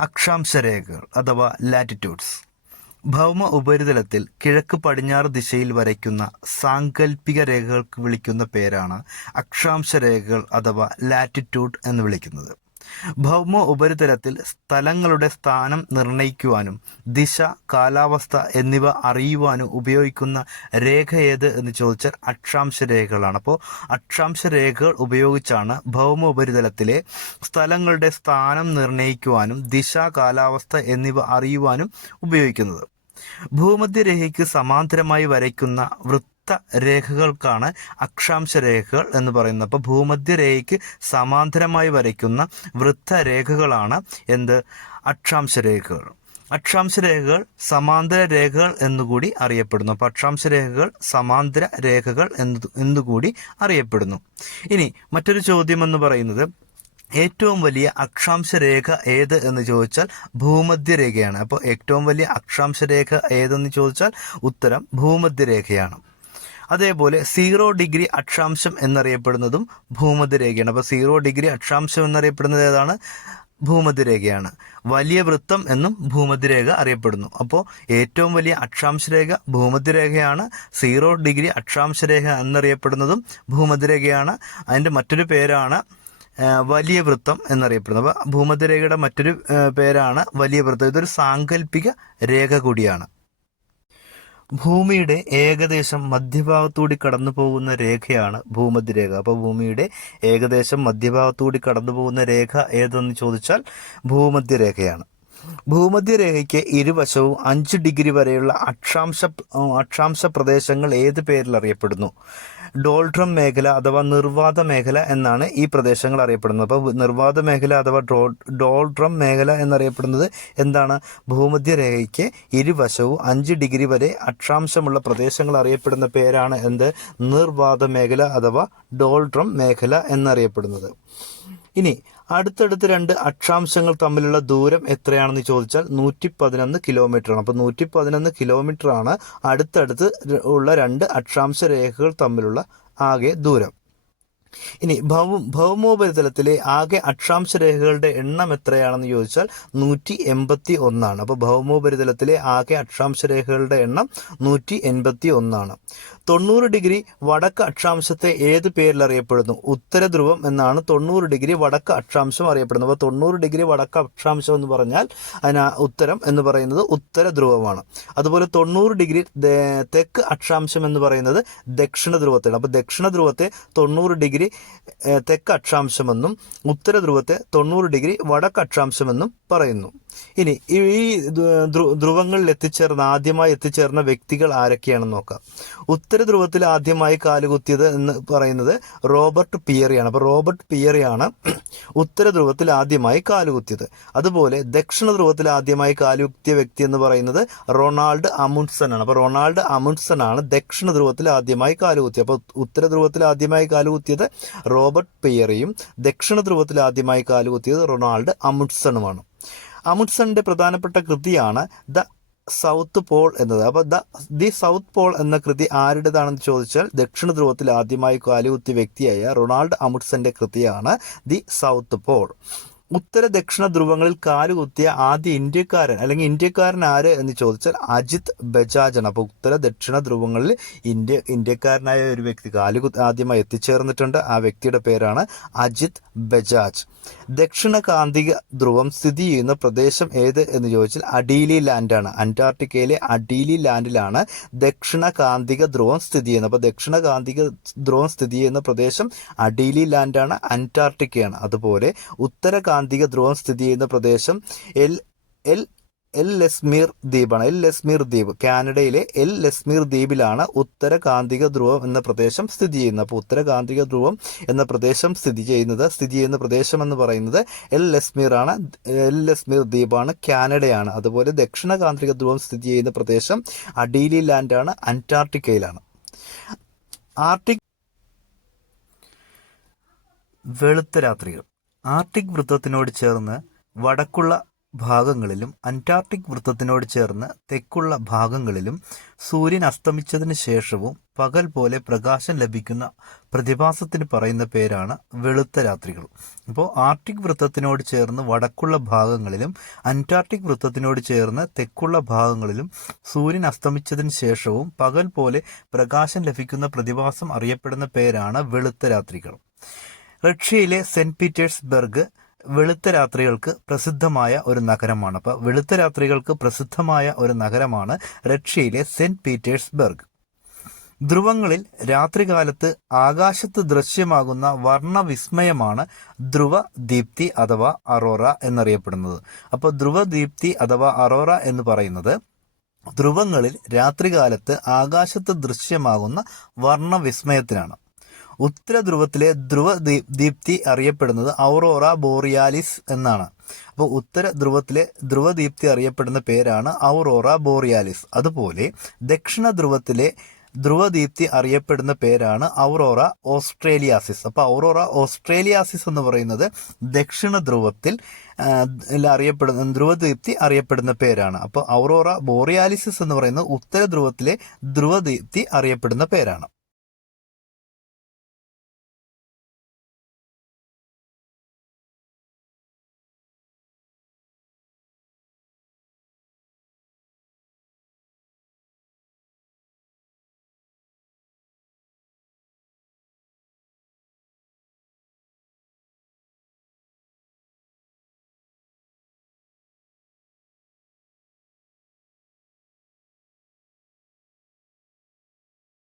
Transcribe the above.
അക്ഷാംശരേഖകൾ അഥവാ ലാറ്റിറ്റ്യൂഡ്സ് ഭൗമ ഉപരിതലത്തിൽ കിഴക്ക് പടിഞ്ഞാറ് ദിശയിൽ വരയ്ക്കുന്ന സാങ്കല്പിക രേഖകൾക്ക് വിളിക്കുന്ന പേരാണ് അക്ഷാംശരേഖകൾ അഥവാ ലാറ്റിറ്റ്യൂഡ് എന്ന് വിളിക്കുന്നത്. ഭൗമ ഉപരിതലത്തിൽ സ്ഥലങ്ങളുടെ സ്ഥാനം നിർണയിക്കുവാനും ദിശ കാലാവസ്ഥ എന്നിവ അറിയുവാനും ഉപയോഗിക്കുന്ന രേഖ ഏത് എന്ന് ചോദിച്ചാൽ അക്ഷാംശ രേഖകളാണ്. അപ്പോൾ അക്ഷാംശ രേഖകൾ ഉപയോഗിച്ചാണ് ഭൗമ ഉപരിതലത്തിലെ സ്ഥലങ്ങളുടെ സ്ഥാനം നിർണയിക്കുവാനും ദിശ കാലാവസ്ഥ എന്നിവ അറിയുവാനും ഉപയോഗിക്കുന്നത്. ഭൂമധ്യരേഖയ്ക്ക് സമാന്തരമായി വരയ്ക്കുന്ന വൃത്ത രേഖകൾക്കാണ് അക്ഷാംശ രേഖകൾ എന്ന് പറയുന്നത്. അപ്പോൾ ഭൂമധ്യരേഖയ്ക്ക് സമാന്തരമായി വരയ്ക്കുന്ന വൃത്തരേഖകളാണ് എന്ത്? അക്ഷാംശ രേഖകൾ അക്ഷാംശ രേഖകൾ സമാന്തര രേഖകൾ എന്നുകൂടി അറിയപ്പെടുന്നു. അപ്പോൾ അക്ഷാംശ രേഖകൾ സമാന്തര രേഖകൾ എന്ന് എന്നുകൂടി അറിയപ്പെടുന്നു. ഇനി മറ്റൊരു ചോദ്യം എന്ന് പറയുന്നത് ഏറ്റവും വലിയ അക്ഷാംശ രേഖ ഏത് എന്ന് ചോദിച്ചാൽ ഭൂമധ്യരേഖയാണ്. അപ്പോൾ ഏറ്റവും വലിയ അക്ഷാംശ രേഖ ഏതെന്ന് ചോദിച്ചാൽ ഉത്തരം ഭൂമധ്യരേഖയാണ്. അതേപോലെ സീറോ ഡിഗ്രി അക്ഷാംശം എന്നറിയപ്പെടുന്നതും ഭൂമധ്യരേഖയാണ് അപ്പോൾ സീറോ ഡിഗ്രി അക്ഷാംശം എന്നറിയപ്പെടുന്നത് ഏതാണ്? ഭൂമധ്യരേഖയാണ് വലിയ വൃത്തം എന്നും ഭൂമധ്യരേഖ അറിയപ്പെടുന്നു. അപ്പോൾ ഏറ്റവും വലിയ അക്ഷാംശരേഖ ഭൂമധ്യരേഖയാണ് സീറോ ഡിഗ്രി അക്ഷാംശരേഖ എന്നറിയപ്പെടുന്നതും ഭൂമധ്യരേഖയാണ് അതിന്റെ മറ്റൊരു പേരാണ് വലിയ വൃത്തം എന്നറിയപ്പെടുന്നത്. അപ്പോൾ ഭൂമധ്യരേഖയുടെ മറ്റൊരു പേരാണ് വലിയ വൃത്തം. ഇതൊരു സാങ്കല്പിക രേഖ കൂടിയാണ്. ഭൂമിയുടെ ഏകദേശം മധ്യഭാഗത്തൂടി കടന്നു പോകുന്ന രേഖയാണ് ഭൂമധ്യരേഖ അപ്പോൾ ഭൂമിയുടെ ഏകദേശം മധ്യഭാഗത്തൂടി കടന്നു പോകുന്ന രേഖ ഏതെന്ന് ചോദിച്ചാൽ ഭൂമധ്യരേഖയാണ് ഭൂമധ്യരേഖയ്ക്ക് ഇരുവശവും അഞ്ച് ഡിഗ്രി വരെയുള്ള അക്ഷാംശ അക്ഷാംശ പ്രദേശങ്ങൾ ഏത് പേരിൽ അറിയപ്പെടുന്നു? ഡോൾഡ്രം മേഖല അഥവാ നിർവാത മേഖല എന്നാണ് ഈ പ്രദേശങ്ങൾ അറിയപ്പെടുന്നത്. അപ്പോൾ നിർവാത മേഖല അഥവാ ഡോ ഡോൾഡ്രം മേഖല എന്നറിയപ്പെടുന്നത് എന്താണ്? ഭൂമധ്യരേഖയ്ക്ക് ഇരുവശവും അഞ്ച് ഡിഗ്രി വരെ അക്ഷാംശമുള്ള പ്രദേശങ്ങൾ അറിയപ്പെടുന്ന പേരാണ് എന്ത്? നിർവാത മേഖല അഥവാ ഡോൾഡ്രം മേഖല എന്നറിയപ്പെടുന്നത്. ഇനി അടുത്തടുത്ത് രണ്ട് അക്ഷാംശങ്ങൾ തമ്മിലുള്ള ദൂരം എത്രയാണെന്ന് ചോദിച്ചാൽ നൂറ്റി പതിനൊന്ന് കിലോമീറ്റർ ആണ് അപ്പോൾ നൂറ്റി പതിനൊന്ന് കിലോമീറ്റർ ആണ് അടുത്തടുത്ത് ഉള്ള രണ്ട് അക്ഷാംശ രേഖകൾ തമ്മിലുള്ള ആകെ ദൂരം. ഇനി ഭൗമ ഭൗമോപരിതലത്തിലെ ആകെ അക്ഷാംശ രേഖകളുടെ എണ്ണം എത്രയാണെന്ന് ചോദിച്ചാൽ നൂറ്റി എൺപത്തി ഒന്നാണ് അപ്പോൾ ഭൗമോപരിതലത്തിലെ ആകെ അക്ഷാംശ രേഖകളുടെ എണ്ണം നൂറ്റി എൺപത്തി ഒന്നാണ് തൊണ്ണൂറ് ഡിഗ്രി വടക്ക് അക്ഷാംശത്തെ ഏത് പേരിൽ അറിയപ്പെടുന്നു? ഉത്തര ധ്രുവം എന്നാണ് തൊണ്ണൂറ് ഡിഗ്രി വടക്ക് അക്ഷാംശം അറിയപ്പെടുന്നത്. അപ്പോൾ തൊണ്ണൂറ് ഡിഗ്രി വടക്ക് അക്ഷാംശം എന്ന് പറഞ്ഞാൽ അതിന് ഉത്തരം എന്ന് പറയുന്നത് ഉത്തര ധ്രുവമാണ് അതുപോലെ തൊണ്ണൂറ് ഡിഗ്രി തെക്ക് അക്ഷാംശം എന്ന് പറയുന്നത് ദക്ഷിണ അപ്പോൾ ദക്ഷിണ ധ്രുവത്തെ തൊണ്ണൂറ് ഡിഗ്രി തെക്ക് അക്ഷാംശമെന്നും ഉത്തര ധ്രുവത്തെ തൊണ്ണൂറ് ഡിഗ്രി വടക്ക് അക്ഷാംശമെന്നും പറയുന്നു. ഇനി ഈ ധ്രുവങ്ങളിൽ എത്തിച്ചേർന്ന ആദ്യമായി എത്തിച്ചേർന്ന വ്യക്തികൾ ആരൊക്കെയാണെന്ന് നോക്കാം. ഉത്തര ധ്രുവത്തിൽ ആദ്യമായി കാലുകുത്തിയത് എന്ന് പറയുന്നത് റോബർട്ട് പിയറിയാണ്. അപ്പോൾ റോബർട്ട് പിയറിയാണ് ഉത്തര ധ്രുവത്തിൽ ആദ്യമായി കാലുകുത്തിയത് അതുപോലെ ദക്ഷിണ ധ്രുവത്തിൽ ആദ്യമായി കാലുകുത്തിയ വ്യക്തി എന്ന് പറയുന്നത് റൊണാൾഡ് അമുൺസൺ ആണ് അപ്പോൾ റൊണാൾഡ് അമുൺസൺ ആണ് ദക്ഷിണ ധ്രുവത്തിൽ ആദ്യമായി കാലുകുത്തിയത് അപ്പോൾ ഉത്തര ധ്രുവത്തിൽ ആദ്യമായി കാലുകുത്തിയത് റോബർട്ട് പിയറിയും ദക്ഷിണ ധ്രുവത്തിൽ ആദ്യമായി കാലുകുത്തിയത് റൊണാൾഡ് അമുൺസണുമാണ് അമുൺസണിന്റെ പ്രധാനപ്പെട്ട കൃതിയാണ് ദ സൗത്ത് പോൾ എന്നത്. അപ്പോൾ ദ ദി സൗത്ത് പോൾ എന്ന കൃതി ആരുടേതാണെന്ന് ചോദിച്ചാൽ ദക്ഷിണ ധ്രുവത്തിൽ ആദ്യമായി കാലുകുത്തിയ വ്യക്തിയായ റൊണാൾഡ് അമുട്സന്റെ കൃതിയാണ് ദി സൗത്ത് പോൾ. ഉത്തര ദക്ഷിണ ധ്രുവങ്ങളിൽ കാലുകുത്തിയ ആദ്യ ഇന്ത്യക്കാരൻ അല്ലെങ്കിൽ ഇന്ത്യക്കാരൻ ആര് എന്ന് ചോദിച്ചാൽ അജിത് ബജാജ് ആണ് അപ്പോൾ ഉത്തര ദക്ഷിണ ധ്രുവങ്ങളിൽ ഇന്ത്യ ഇന്ത്യക്കാരനായ ഒരു വ്യക്തി കാലു ആദ്യമായി എത്തിച്ചേർന്നിട്ടുണ്ട്. ആ വ്യക്തിയുടെ പേരാണ് അജിത് ബജാജ്. ദക്ഷിണ കാന്തിക ധ്രുവം സ്ഥിതി ചെയ്യുന്ന പ്രദേശം ഏത് എന്ന് ചോദിച്ചാൽ അഡീലി ലാൻഡാണ്. അന്റാർട്ടിക്കയിലെ അഡീലി ലാൻഡിലാണ് ദക്ഷിണ കാന്തിക ധ്രുവം സ്ഥിതി ചെയ്യുന്നത്. അപ്പോൾ ദക്ഷിണ കാന്തിക ധ്രുവം സ്ഥിതി ചെയ്യുന്ന പ്രദേശം അഡീലി ലാൻഡാണ് അന്റാർട്ടിക്കയാണ്. അതുപോലെ ഉത്തര കാന്തിക ധ്രുവം സ്ഥിതി ചെയ്യുന്ന പ്രദേശം എൽ എൽ എൽ ലസ്മീർ ദ്വീപാണ്. എൽ ലസ്മീർ ദ്വീപ് കാനഡയിലെ എൽ ലസ്മീർ ദ്വീപിലാണ് ഉത്തര കാന്തിക ധ്രുവം എന്ന പ്രദേശം സ്ഥിതി ചെയ്യുന്നത്. അപ്പോൾ ഉത്തര കാന്തിക ധ്രുവം എന്ന പ്രദേശം സ്ഥിതി ചെയ്യുന്നത് സ്ഥിതി ചെയ്യുന്ന പ്രദേശം എന്ന് പറയുന്നത് എൽ ലസ്മീർ ആണ് എൽ ലസ്മീർ ദ്വീപാണ് കാനഡയാണ്. അതുപോലെ ദക്ഷിണ കാന്തിക ധ്രുവം സ്ഥിതി ചെയ്യുന്ന പ്രദേശം അഡീലി ലാൻഡാണ് അന്റാർട്ടിക്കയിലാണ്. ആർട്ടിക് വെളുത്ത രാത്രികൾ. ആർട്ടിക് വൃത്തത്തിനോട് ചേർന്ന് വടക്കുള്ള ഭാഗങ്ങളിലും അന്റാർട്ടിക് വൃത്തത്തിനോട് ചേർന്ന് തെക്കുള്ള ഭാഗങ്ങളിലും സൂര്യൻ അസ്തമിച്ചതിന് ശേഷവും പകൽ പോലെ പ്രകാശം ലഭിക്കുന്ന പ്രതിഭാസത്തിന് പറയുന്ന പേരാണ് വെളുത്ത രാത്രികൾ. അപ്പോൾ ആർട്ടിക് വൃത്തത്തിനോട് ചേർന്ന് വടക്കുള്ള ഭാഗങ്ങളിലും അന്റാർട്ടിക് വൃത്തത്തിനോട് ചേർന്ന് തെക്കുള്ള ഭാഗങ്ങളിലും സൂര്യൻ അസ്തമിച്ചതിന് ശേഷവും പകൽ പോലെ പ്രകാശം ലഭിക്കുന്ന പ്രതിഭാസം അറിയപ്പെടുന്ന പേരാണ് വെളുത്ത രാത്രികൾ. റഷ്യയിലെ സെന്റ് പീറ്റേഴ്സ്ബർഗ് വെളുത്ത രാത്രികൾക്ക് പ്രസിദ്ധമായ ഒരു നഗരമാണ്. അപ്പോൾ വെളുത്ത രാത്രികൾക്ക് പ്രസിദ്ധമായ ഒരു നഗരമാണ് റഷ്യയിലെ സെന്റ് പീറ്റേഴ്സ്ബർഗ്. ധ്രുവങ്ങളിൽ രാത്രികാലത്ത് ആകാശത്ത് ദൃശ്യമാകുന്ന വർണവിസ്മയമാണ് ധ്രുവ ദീപ്തി അഥവാ അറോറ എന്നറിയപ്പെടുന്നത്. അപ്പോൾ ധ്രുവ ദീപ്തി അഥവാ അറോറ എന്ന് പറയുന്നത് ധ്രുവങ്ങളിൽ രാത്രികാലത്ത് ആകാശത്ത് ദൃശ്യമാകുന്ന വർണവിസ്മയത്തിനാണ്. ഉത്തരധ്രുവത്തിലെ ധ്രുവ ദീ- ദീപ്തി അറിയപ്പെടുന്നത് ഔറോറ ബോറിയാലിസ് എന്നാണ്. അപ്പോൾ ഉത്തര ധ്രുവത്തിലെ ധ്രുവദീപ്തി അറിയപ്പെടുന്ന പേരാണ് ഔറോറ ബോറിയാലിസ്. അതുപോലെ ദക്ഷിണ ധ്രുവത്തിലെ ധ്രുവദീപ്തി അറിയപ്പെടുന്ന പേരാണ് ഔറോറ ഓസ്ട്രേലിയാസിസ്. അപ്പോൾ ഔറോറ ഓസ്ട്രേലിയാസിസ് എന്ന് പറയുന്നത് ദക്ഷിണ ധ്രുവത്തിൽ അറിയപ്പെടുന്ന ധ്രുവദീപ്തി അറിയപ്പെടുന്ന പേരാണ്. അപ്പോൾ ഔറോറ ബോറിയാലിസിസ് എന്ന് പറയുന്നത് ഉത്തര ധ്രുവത്തിലെ ധ്രുവദീപ്തി അറിയപ്പെടുന്ന പേരാണ്.